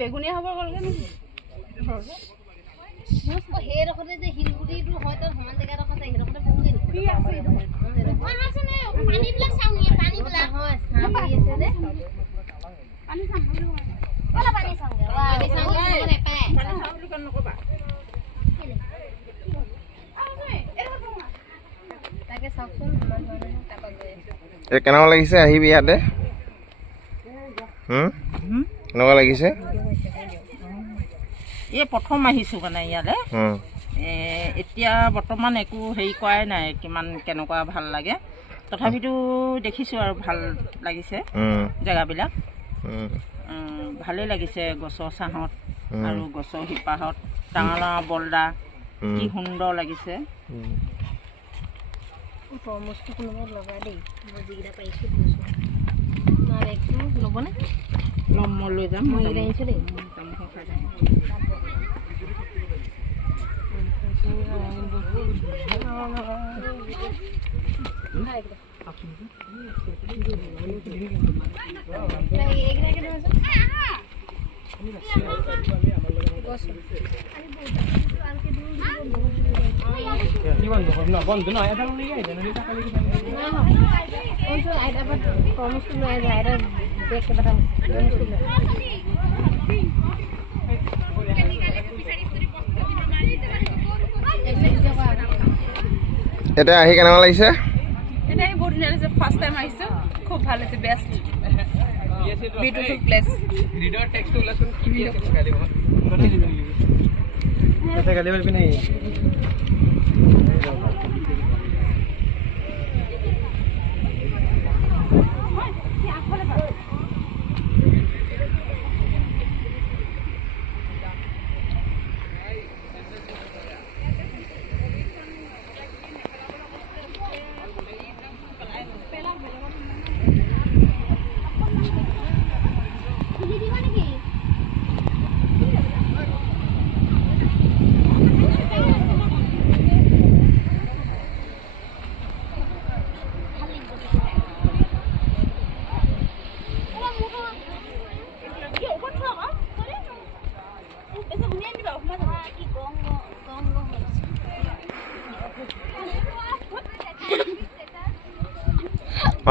বেগুনীয়া হ'ব গ'লগে নেকি সেই ৰখতে যে শিলগুটিটো হয় তাৰ সমান জেগা ৰখতে সেই ৰখতে বহুগে কি আছে পানীবিলাক চাউনি পানীবিলাক হয় চাউনি আছে যে পানী চাম কলা পানী চামগে পানী চামগে মানে পায় পানী চাম বুলি কোন নকবা তাকে চাওকচোন সমান ধৰণে কাটা যায় এ কেনেকুৱা লাগিছে আহিবি ইয়াতে কেনেকুৱা লাগিছে এই প্ৰথম আহিছোঁ মানে ইয়ালৈ এতিয়া বৰ্তমান একো হেৰি কৰাই নাই কিমান কেনেকুৱা ভাল লাগে তথাপিতো দেখিছোঁ আৰু ভাল লাগিছে জেগাবিলাক ভালেই লাগিছে গছৰ ছাঁহত আৰু গছৰ শিপাহত ডাঙৰ ডাঙৰ বলদা কি সুন্দৰ লাগিছে তৰমুজটো কোনোবাই লগাই দেই মই যিকেইটা পাৰিছোঁ তোমাৰ একটো ল'বনে ল'ম মই লৈ যাম মই এইকেইটা আনিছোঁ দেই এতিয়া আহি কেনেকুৱা লাগিছে এটা বহুত ধুনীয়া লাগিছে ফাৰ্ষ্ট টাইম আহিছোঁ খুব ভাল হৈছে best beautiful place reader text ওলাইছে কি কি আছে গালি মাৰিব নাই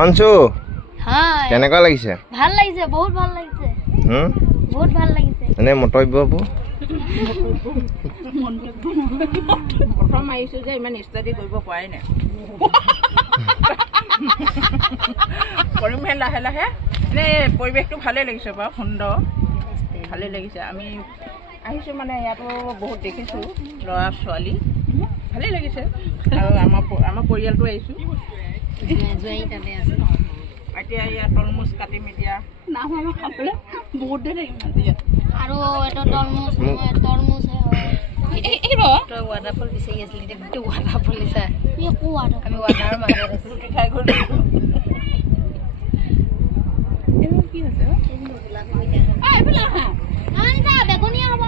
অঞ্চু হাই কেনেকুৱা লাগিছে ভাল লাগিছে বহুত ভাল লাগিছে বহুত ভাল লাগিছে এনে মন্তব্যবোৰ প্ৰথম আহিছোঁ যে ইমান ষ্টাডি কৰিব পৰাই নাই কৰিমহে লাহে লাহে এনেই পৰিৱেশটো ভালেই লাগিছে বাৰু সুন্দৰ ভালেই লাগিছে আমি আহিছোঁ মানে ইয়াতো বহুত দেখিছোঁ ল'ৰা ছোৱালী ভালেই লাগিছে আৰু আমাৰ পৰিয়ালটো আহিছোঁ এতিয়া ইয়াত তৰমুজ কাটিম এতিয়া খাবলৈ বহুত দেৰি লাগিম আৰু এটা তৰমুজ ৱাটাৰফল বিচাৰি আছিলি এতিয়া গোটেই ৱাটাৰফল দিছা আমি ৱাটাৰৰ মাজত আছোঁ ৰুটি খাই গ'লো এইবোৰ কি হৈছে বেগুনীয়া হ'ব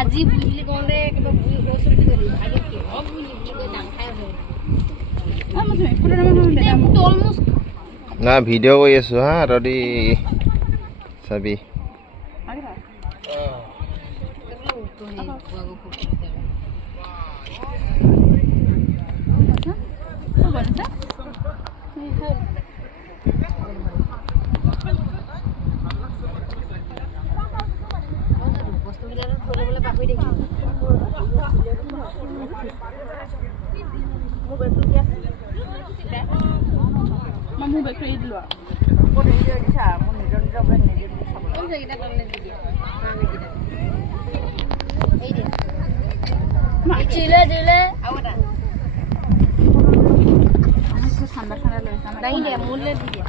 আজি বুই বুলি কওঁতে কিবা বুই গৈছোঁ বুলি ক'লি তৰমুজ না ভিডিঅ' কৰি আছোঁ হা তহঁতি চাবি Mamu bakery dulu. Aku dah dia bisa, mau nijon brand ni. Kau saya kita tolong lagi dia. Ini dia. Mak cile. Awak dah. Aku sandar. দাঙি দিয়া মোলৈ দি দিয়া